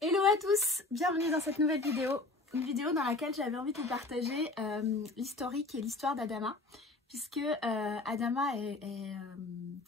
Hello à tous, bienvenue dans cette nouvelle vidéo. Une vidéo dans laquelle j'avais envie de vous partager l'historique et l'histoire d'Adama, puisque Adama est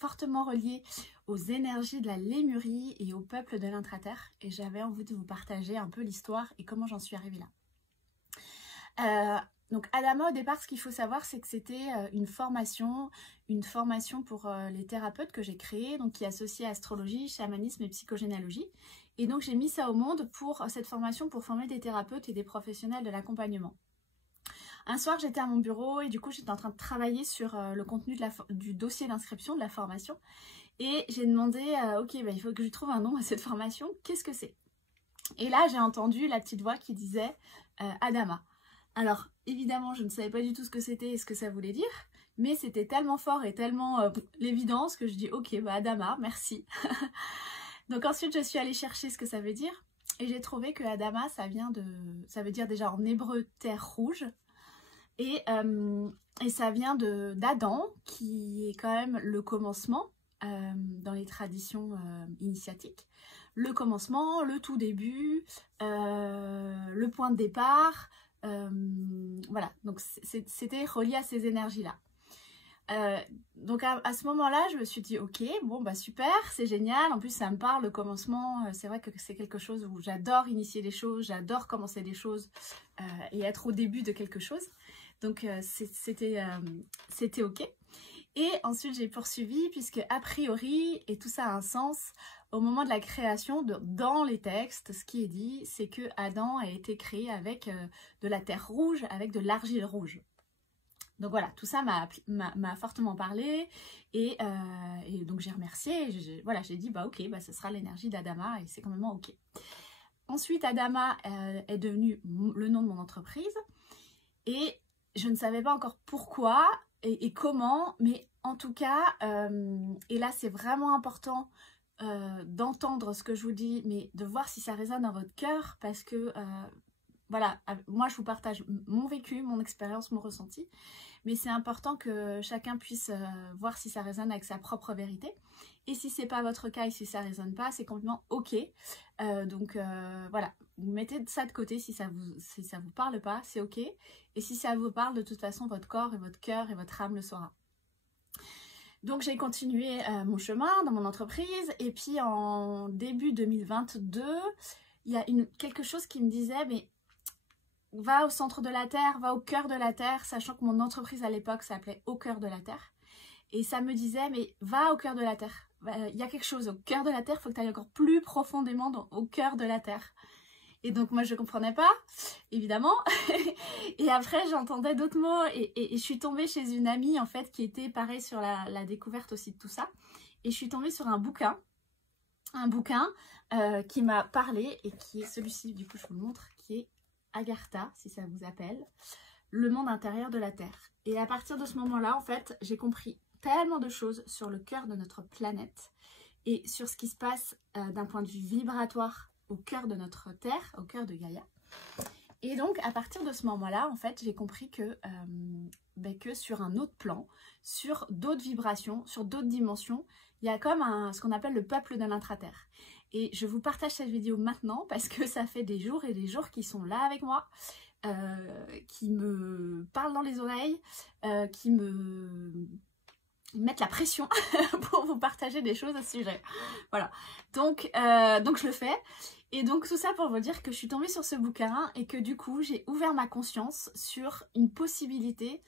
fortement relié aux énergies de la Lémurie et au peuple de l'Intraterre, et j'avais envie de vous partager un peu l'histoire et comment j'en suis arrivée là. Donc Adama, au départ, ce qu'il faut savoir, c'est que c'était une formation pour les thérapeutes que j'ai créée, donc qui associait astrologie, chamanisme et psychogénéalogie. Et donc j'ai mis ça au monde pour cette formation pour former des thérapeutes et des professionnels de l'accompagnement. Un soir, j'étais à mon bureau et du coup, j'étais en train de travailler sur le contenu du dossier d'inscription de la formation. Et j'ai demandé, ok, il faut que je trouve un nom à cette formation, qu'est-ce que c'est? Et là, j'ai entendu la petite voix qui disait Adama. Alors, évidemment, je ne savais pas du tout ce que c'était et ce que ça voulait dire, mais c'était tellement fort et tellement l'évidence que je dis ok, bah Adama, merci. Donc ensuite, je suis allée chercher ce que ça veut dire et j'ai trouvé que Adama, ça veut dire déjà en hébreu terre rouge et ça vient d'Adam qui est quand même le commencement dans les traditions initiatiques. Le commencement, le tout début, le point de départ, voilà, donc c'était relié à ces énergies-là. Donc à ce moment-là, je me suis dit ok, bon bah super, c'est génial, en plus ça me parle, le commencement, c'est vrai que c'est quelque chose où j'adore initier les choses, j'adore commencer des choses et être au début de quelque chose, donc c'était ok. Et ensuite j'ai poursuivi puisque a priori, et tout ça a un sens, au moment de la création, dans les textes, ce qui est dit, c'est que Adam a été créé avec de la terre rouge, avec de l'argile rouge. Donc voilà, tout ça m'a fortement parlé et donc j'ai remercié, j'ai dit bah ok, bah ce sera l'énergie d'Adama et c'est complètement ok. Ensuite, Adama est devenu le nom de mon entreprise et je ne savais pas encore pourquoi et comment, mais en tout cas, et là c'est vraiment important d'entendre ce que je vous dis, mais de voir si ça résonne dans votre cœur parce que voilà, moi je vous partage mon vécu, mon expérience, mon ressenti, mais c'est important que chacun puisse voir si ça résonne avec sa propre vérité. Et si c'est pas votre cas et si ça résonne pas, c'est complètement ok. Donc voilà, vous mettez ça de côté si ça vous parle pas, c'est ok. Et si ça vous parle, de toute façon, votre corps et votre cœur et votre âme le saura. Donc j'ai continué mon chemin dans mon entreprise et puis en début 2022, il y a quelque chose qui me disait mais va au centre de la Terre, va au cœur de la Terre, sachant que mon entreprise à l'époque s'appelait Au cœur de la Terre. Et ça me disait, mais va au cœur de la Terre. Il y a quelque chose au cœur de la Terre, il faut que tu ailles encore plus profondément au cœur de la Terre. Et donc moi je ne comprenais pas, évidemment. Et après j'entendais d'autres mots et je suis tombée chez une amie en fait qui était pareil sur la découverte aussi de tout ça. Et je suis tombée sur un bouquin qui m'a parlé et qui est celui-ci, du coup je vous le montre, qui est Agartha, si ça vous appelle, le monde intérieur de la Terre. Et à partir de ce moment-là, en fait, j'ai compris tellement de choses sur le cœur de notre planète et sur ce qui se passe d'un point de vue vibratoire au cœur de notre Terre, au cœur de Gaïa. Et donc, à partir de ce moment-là, en fait, j'ai compris que sur un autre plan, sur d'autres vibrations, sur d'autres dimensions, il y a comme ce qu'on appelle le peuple de l'intraterre. Et je vous partage cette vidéo maintenant parce que ça fait des jours et des jours qu'ils sont là avec moi, qui me parlent dans les oreilles, qui me mettent la pression pour vous partager des choses à ce sujet. Voilà, donc je le fais. Et donc tout ça pour vous dire que je suis tombée sur ce bouquin et que du coup j'ai ouvert ma conscience sur une possibilité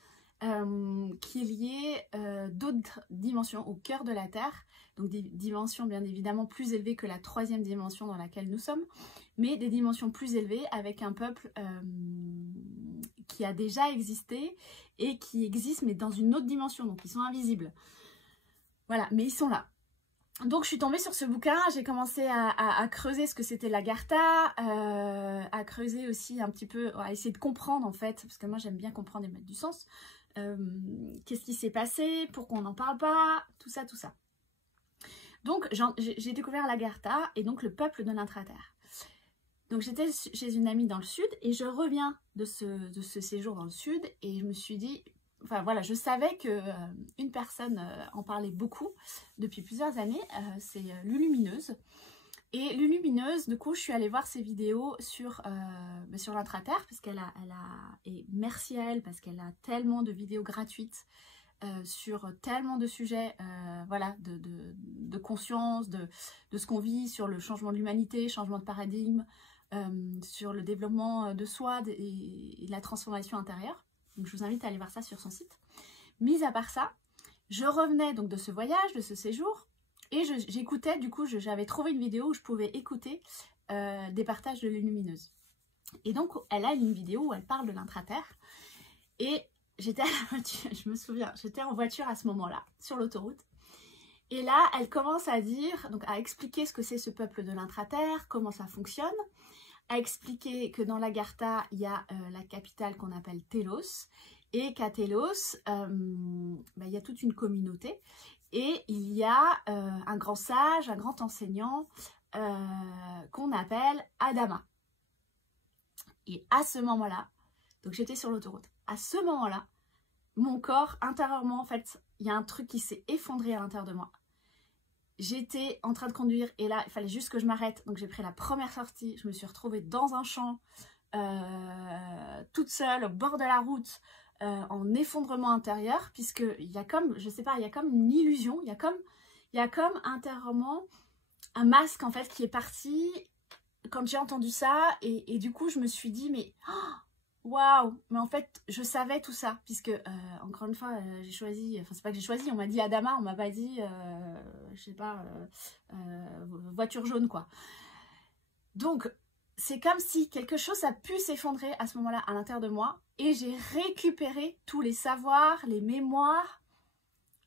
qui est liée d'autres dimensions au cœur de la Terre, donc des dimensions bien évidemment plus élevées que la 3e dimension dans laquelle nous sommes, mais des dimensions plus élevées avec un peuple qui a déjà existé et qui existe mais dans une autre dimension, donc ils sont invisibles. Voilà, mais ils sont là. Donc je suis tombée sur ce bouquin, j'ai commencé à creuser ce que c'était l'Agartha, à creuser aussi un petit peu, à essayer de comprendre en fait, parce que moi j'aime bien comprendre et mettre du sens. Qu'est-ce qui s'est passé, pourquoi on n'en parle pas, tout ça. Donc j'ai découvert l'Agartha et donc le peuple de l'intraterre. Donc j'étais chez une amie dans le sud et je reviens de ce séjour dans le sud et je me suis dit, enfin voilà, je savais que une personne en parlait beaucoup depuis plusieurs années, c'est Lulumineuse. Et Lulumineuse, du coup, je suis allée voir ses vidéos sur l'Intraterre, parce et merci à elle, parce qu'elle a tellement de vidéos gratuites sur tellement de sujets, voilà, de conscience, de ce qu'on vit, sur le changement de l'humanité, changement de paradigme, sur le développement de soi et de la transformation intérieure. Donc je vous invite à aller voir ça sur son site. Mis à part ça, je revenais donc de ce voyage, de ce séjour, et j'écoutais, du coup, j'avais trouvé une vidéo où je pouvais écouter des partages de Lulumineuse. Et donc, elle a une vidéo où elle parle de l'intraterre. Et j'étais à la voiture, je me souviens, j'étais en voiture à ce moment-là, sur l'autoroute. Et là, elle commence à dire, donc à expliquer ce que c'est ce peuple de l'intraterre, comment ça fonctionne, à expliquer que dans l'Agartha, il y a la capitale qu'on appelle Telos, et qu'à Telos, il y a toute une communauté. Et il y a un grand sage, un grand enseignant qu'on appelle Adama. Et à ce moment-là, donc j'étais sur l'autoroute, à ce moment-là, mon corps, intérieurement, en fait, il y a un truc qui s'est effondré à l'intérieur de moi. J'étais en train de conduire et là, il fallait juste que je m'arrête. Donc j'ai pris la première sortie, je me suis retrouvée dans un champ, toute seule, au bord de la route, en effondrement intérieur, puisqu'il y a comme, je sais pas, il y a comme une illusion, il y a comme intérieurement un masque en fait qui est parti quand j'ai entendu ça, et du coup je me suis dit mais waouh, mais en fait je savais tout ça, puisque encore une fois j'ai choisi, enfin c'est pas que j'ai choisi, on m'a dit Adama, on m'a pas dit je sais pas voiture jaune quoi. Donc c'est comme si quelque chose a pu s'effondrer à ce moment-là à l'intérieur de moi, et j'ai récupéré tous les savoirs, les mémoires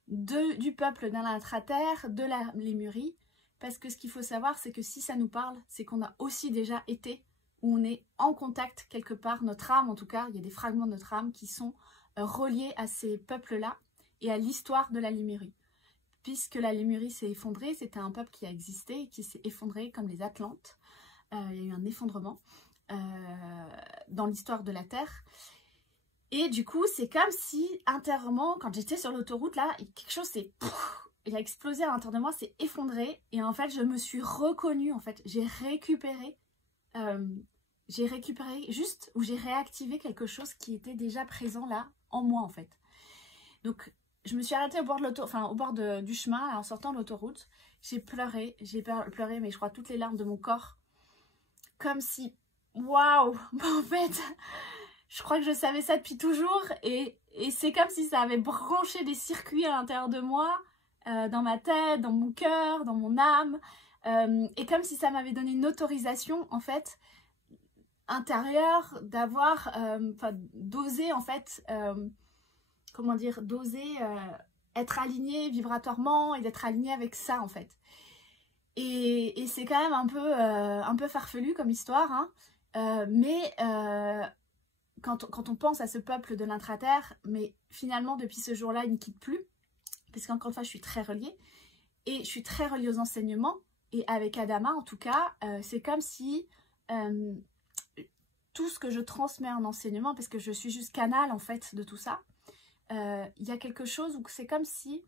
du peuple dans l'intraterre, de la Lémurie, parce que ce qu'il faut savoir, c'est que si ça nous parle, c'est qu'on a aussi déjà été, où on est en contact quelque part, notre âme en tout cas, il y a des fragments de notre âme qui sont reliés à ces peuples-là et à l'histoire de la Lémurie. Puisque la Lémurie s'est effondrée, c'était un peuple qui a existé et qui s'est effondré comme les Atlantes. Il y a eu un effondrement dans l'histoire de la Terre. Et du coup, c'est comme si, intérieurement, quand j'étais sur l'autoroute, là, quelque chose s'est... Il a explosé à l'intérieur de moi, s'est effondré. Et en fait, je me suis reconnue, en fait. J'ai récupéré juste, où j'ai réactivé quelque chose qui était déjà présent là, en moi, en fait. Donc, je me suis arrêtée au bord, du chemin, là, en sortant de l'autoroute. J'ai pleuré, mais je crois toutes les larmes de mon corps. Comme si, waouh, en fait, je crois que je savais ça depuis toujours, et c'est comme si ça avait branché des circuits à l'intérieur de moi, dans ma tête, dans mon cœur, dans mon âme, et comme si ça m'avait donné une autorisation, en fait, intérieure, d'avoir, d'oser, en fait, comment dire, d'oser être aligné vibratoirement et d'être aligné avec ça, en fait. Et c'est quand même un peu farfelu comme histoire, hein, mais quand on pense à ce peuple de l'intraterre, mais finalement depuis ce jour-là, il ne quitte plus, parce qu'encore une fois, je suis très reliée, et je suis très reliée aux enseignements, et avec Adama en tout cas, c'est comme si tout ce que je transmets en enseignement, parce que je suis juste canal en fait de tout ça, il y a quelque chose où c'est comme si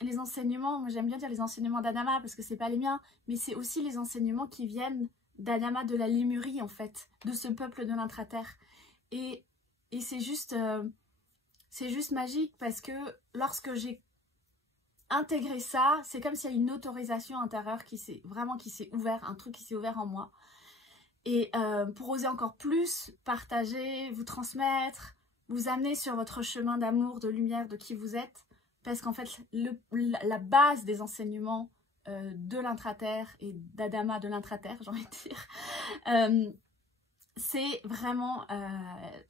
les enseignements, moi j'aime bien dire les enseignements d'Adama parce que c'est pas les miens, mais c'est aussi les enseignements qui viennent d'Adama, de la Lémurie en fait, de ce peuple de l'intraterre. Et c'est juste magique, parce que lorsque j'ai intégré ça, c'est comme s'il y a une autorisation intérieure qui s'est ouvert, un truc qui s'est ouvert en moi. Et pour oser encore plus partager, vous transmettre, vous amener sur votre chemin d'amour, de lumière, de qui vous êtes, parce qu'en fait, la base des enseignements de l'intraterre et d'Adama de l'intraterre, j'ai envie de dire, c'est vraiment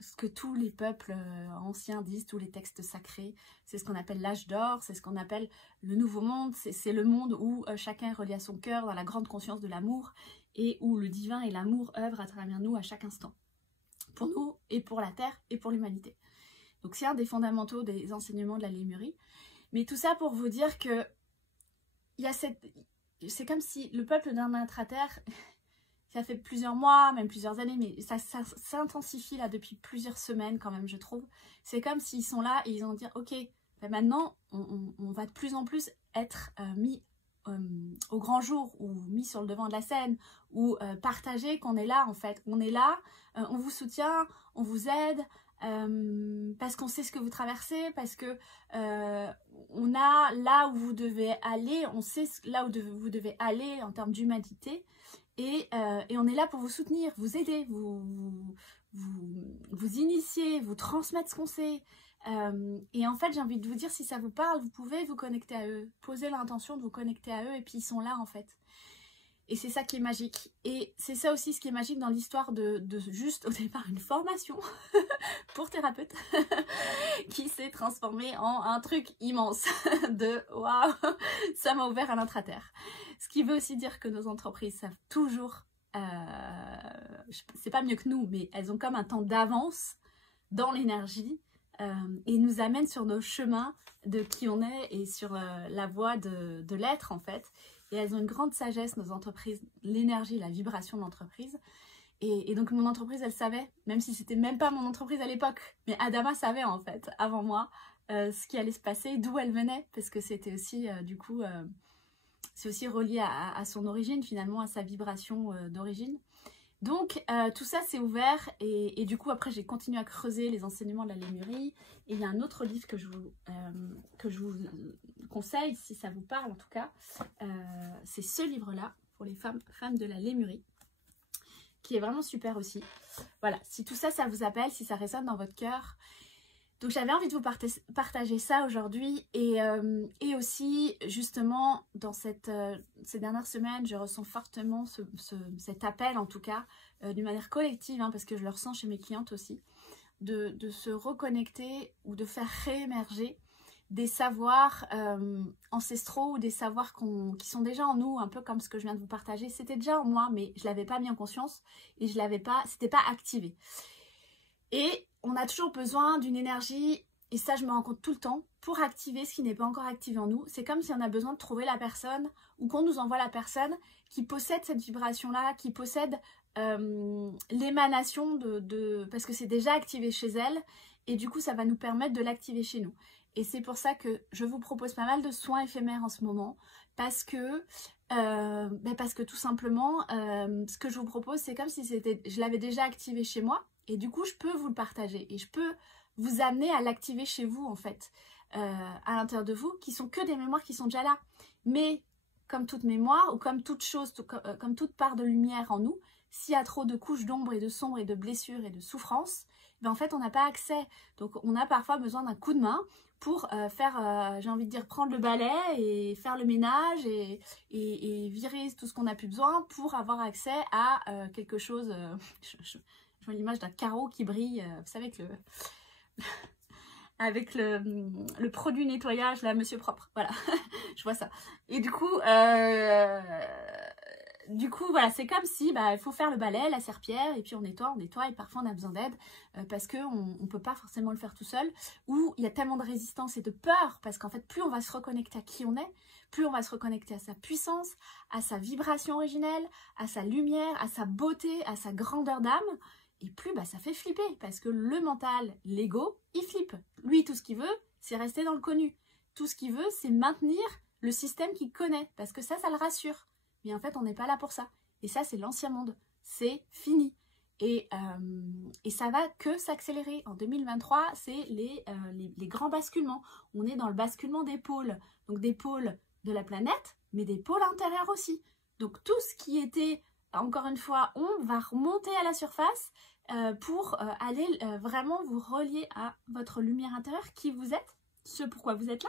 ce que tous les peuples anciens disent, tous les textes sacrés. C'est ce qu'on appelle l'âge d'or, c'est ce qu'on appelle le nouveau monde. C'est le monde où chacun est relié à son cœur dans la grande conscience de l'amour, et où le divin et l'amour œuvrent à travers nous à chaque instant. Pour nous et pour la Terre et pour l'humanité. Donc c'est un des fondamentaux des enseignements de la Lémurie. Mais tout ça pour vous dire que c'est comme si le peuple d'un intraterre, ça fait plusieurs mois, même plusieurs années, mais ça s'intensifie là depuis plusieurs semaines quand même, je trouve. C'est comme s'ils sont là et ils vont dire, ok, ben maintenant, on va de plus en plus être mis au grand jour ou mis sur le devant de la scène ou partager qu'on est là en fait. On est là, on vous soutient, on vous aide parce qu'on sait ce que vous traversez, parce que on a là où vous devez aller, on sait là où vous devez aller en termes d'humanité et on est là pour vous soutenir, vous aider, vous initier, vous transmettre ce qu'on sait. Et en fait, j'ai envie de vous dire, si ça vous parle, vous pouvez vous connecter à eux, poser l'intention de vous connecter à eux, et puis ils sont là en fait. Et c'est ça qui est magique. Et c'est ça aussi ce qui est magique dans l'histoire de juste au départ une formation pour thérapeute qui s'est transformée en un truc immense de waouh, ça m'a ouvert à l'intra-terre. Ce qui veut aussi dire que nos entreprises savent toujours, c'est pas mieux que nous, mais elles ont comme un temps d'avance dans l'énergie. Et nous amène sur nos chemins de qui on est et sur la voie de l'être en fait. Et elles ont une grande sagesse, nos entreprises, l'énergie, la vibration de l'entreprise. Et donc mon entreprise, elle savait, même si c'était même pas mon entreprise à l'époque, mais Adama savait en fait, avant moi, ce qui allait se passer, d'où elle venait, parce que c'était aussi, du coup, c'est aussi relié à son origine finalement, à sa vibration d'origine. Donc tout ça c'est ouvert et du coup après j'ai continué à creuser les enseignements de la Lémurie et il y a un autre livre que je vous conseille si ça vous parle en tout cas, c'est ce livre là pour les femmes de la Lémurie qui est vraiment super aussi. Voilà, si tout ça ça vous appelle, si ça résonne dans votre cœur. Donc j'avais envie de vous partager ça aujourd'hui et aussi justement dans ces dernières semaines je ressens fortement cet appel en tout cas d'une manière collective hein, parce que je le ressens chez mes clientes aussi de se reconnecter ou de faire réémerger des savoirs ancestraux ou des savoirs qui sont déjà en nous, un peu comme ce que je viens de vous partager. C'était déjà en moi mais je ne l'avais pas mis en conscience et c'était pas activé. Et on a toujours besoin d'une énergie, et ça je me rends compte tout le temps, pour activer ce qui n'est pas encore activé en nous. C'est comme si on a besoin de trouver la personne, ou qu'on nous envoie la personne qui possède cette vibration-là, qui possède l'émanation parce que c'est déjà activé chez elle, et du coup ça va nous permettre de l'activer chez nous. Et c'est pour ça que je vous propose pas mal de soins éphémères en ce moment, parce que tout simplement, ce que je vous propose, c'est comme si je l'avais déjà activé chez moi, et du coup, je peux vous le partager et je peux vous amener à l'activer chez vous, en fait, à l'intérieur de vous, qui sont que des mémoires qui sont déjà là. Mais, comme toute mémoire ou comme toute chose, comme toute part de lumière en nous, s'il y a trop de couches d'ombre et de sombre et de blessures et de souffrances, ben en fait, on n'a pas accès. Donc, on a parfois besoin d'un coup de main pour faire, j'ai envie de dire, prendre le balai et faire le ménage et virer tout ce qu'on n'a plus besoin pour avoir accès à quelque chose... Je vois l'image d'un carreau qui brille, vous savez, avec le produit nettoyage, là, Monsieur Propre. Voilà, je vois ça. Et du coup, voilà, c'est comme si il faut faire le balai, la serpillière, et puis on nettoie, et parfois on a besoin d'aide parce qu'on ne peut pas forcément le faire tout seul, ou il y a tellement de résistance et de peur, parce qu'en fait, plus on va se reconnecter à qui on est, plus on va se reconnecter à sa puissance, à sa vibration originelle, à sa lumière, à sa beauté, à sa grandeur d'âme. Et plus ça fait flipper parce que le mental, l'ego, il flippe. Lui, tout ce qu'il veut, c'est rester dans le connu. Tout ce qu'il veut, c'est maintenir le système qu'il connaît parce que ça le rassure. Mais en fait, on n'est pas là pour ça. Et ça, c'est l'ancien monde. C'est fini. Et ça va que s'accélérer. En 2023, c'est les grands basculements. On est dans le basculement des pôles. Donc des pôles de la planète, mais des pôles intérieurs aussi. Donc tout ce qui était... Encore une fois, on va remonter à la surface pour aller vraiment vous relier à votre lumière intérieure, qui vous êtes, ce pourquoi vous êtes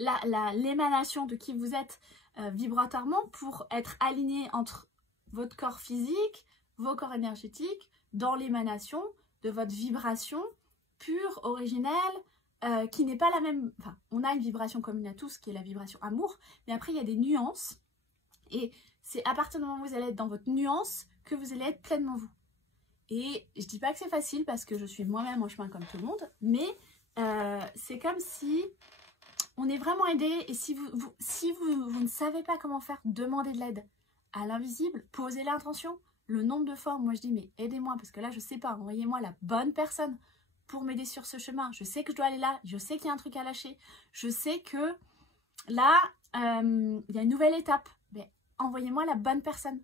là, l'émanation de qui vous êtes vibratoirement pour être aligné entre votre corps physique, vos corps énergétiques, dans l'émanation de votre vibration pure, originelle, qui n'est pas la même... Enfin, on a une vibration commune à tous, qui est la vibration amour, mais après il y a des nuances, et c'est à partir du moment où vous allez être dans votre nuance que vous allez être pleinement vous. Et je dis pas que c'est facile parce que je suis moi-même en chemin comme tout le monde, mais c'est comme si on est vraiment aidé. Et si vous ne savez pas comment faire, demandez de l'aide à l'invisible, posez l'intention. Le nombre de fois, moi je dis mais aidez-moi parce que là je sais pas, envoyez-moi la bonne personne pour m'aider sur ce chemin. Je sais que je dois aller là, je sais qu'il y a un truc à lâcher, je sais que là il y a une nouvelle étape. Ben, envoyez-moi la bonne personne.